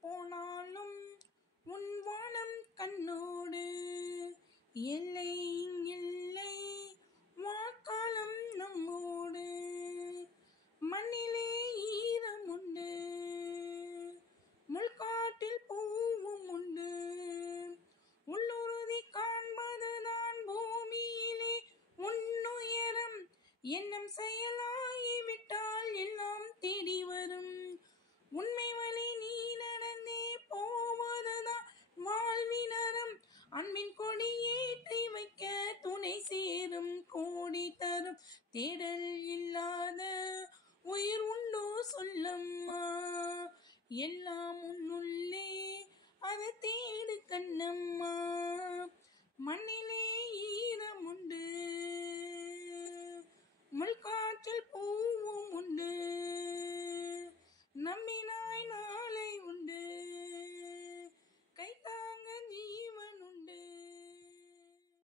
போனாலும் உன் வானம் கண்ணோடு. எல்லை இங்கில்லை வாக்காலம் நம்மோடு. மண்ணிலே ஈரம் உண்டு முள்காட்டில் பூவும் உண்டு. உள்ளுறுதி காண்பதுதான் பூமியிலே உன்னுயரம். எண்ணம் செயலாகிவிட்டால் எல்லாம் தேடி வரும். உண்மை வழி நீ நடந்தே போவதுதான் வாழ்வினரம். அன்பின் கொடி ஏற்றி வைக்க துணை சேரும் கோடி தரும். தேடல் இல்லாத உயிர் உண்டோ சொல்லம்மா. எல்லாம் உன்னுள்ளே அதை தேடு கண்ணம்மா. மண்ணிலே